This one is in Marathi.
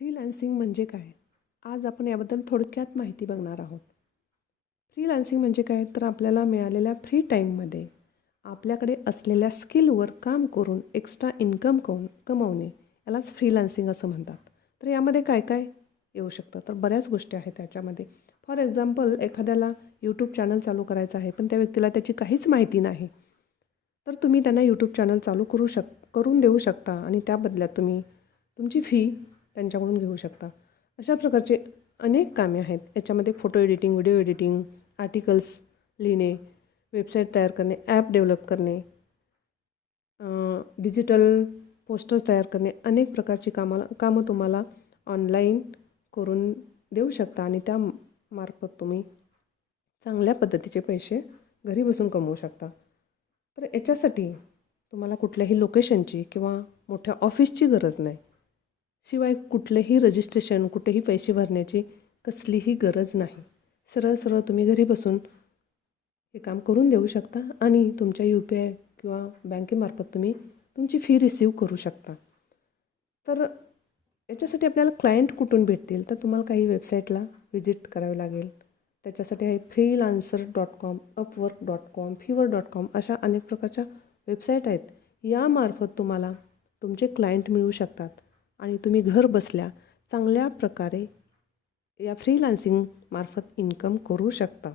फ्रीलान्सिंग म्हणजे काय? आज आपण याबद्दल थोडक्यात माहिती बघणार आहोत. फ्रीलान्सिंग म्हणजे काय? तर आपल्याला मिळालेल्या फ्री टाईममध्ये आपल्याकडे असलेल्या स्किलवर काम करून एक्स्ट्रा इन्कम कम कमवणे यालाच फ्रीलान्सिंग असं म्हणतात. तर यामध्ये काय काय येऊ शकतं? तर बऱ्याच गोष्टी आहेत त्याच्यामध्ये. फॉर एक्झाम्पल एखाद्याला यूट्यूब चॅनल चालू करायचं आहे पण त्या व्यक्तीला त्याची काहीच माहिती नाही. तर तुम्ही त्यांना यूट्यूब चॅनल चालू करू शक करून देऊ शकता आणि त्या बदल्यात तुम्ही तुमची फी त्यांच्याकडून घेऊ शकता. अशा प्रकारचे अनेक कामे आहेत. याच्यामध्ये photo editing video editing articles लिहिणे वेबसाईट तयार करणे ॲप डेव्हलप करणे डिजिटल पोस्टर तयार करणे अनेक प्रकारची कामाला कामं तुम्हाला ऑनलाईन करून देऊ शकता आणि त्या मार्फत तुम्ही चांगल्या पद्धतीचे पैसे घरी बसून कमवू शकता. तर याच्यासाठी तुम्हाला कुठल्याही लोकेशनची किंवा मोठ्या ऑफिसची गरज नाही. शिवाय कुठलेही रजिस्ट्रेशन कुठेही पैसे भरण्याची कसलीही गरज नाही. सरळ सरळ तुम्ही घरी बसून हे काम करून देऊ शकता आणि तुमच्या यू पी आय किंवा बँकेमार्फत तुम्ही तुमची फी रिसीव करू शकता. तर याच्यासाठी आपल्याला क्लायंट कुठून भेटतील? तर तुम्हाला काही वेबसाईटला व्हिजिट करावे लागेल. त्याच्यासाठी आहे freelancer dot com Upwork dot com Fiverr dot com अशा अनेक प्रकारच्या वेबसाईट आहेत. यामार्फत तुम्हाला तुमचे क्लायंट मिळू शकतात. आणि तुम्ही घर बसल्या चांगल्या प्रकारे या फ्रीलान्सिंगमार्फत इन्कम करू शकता.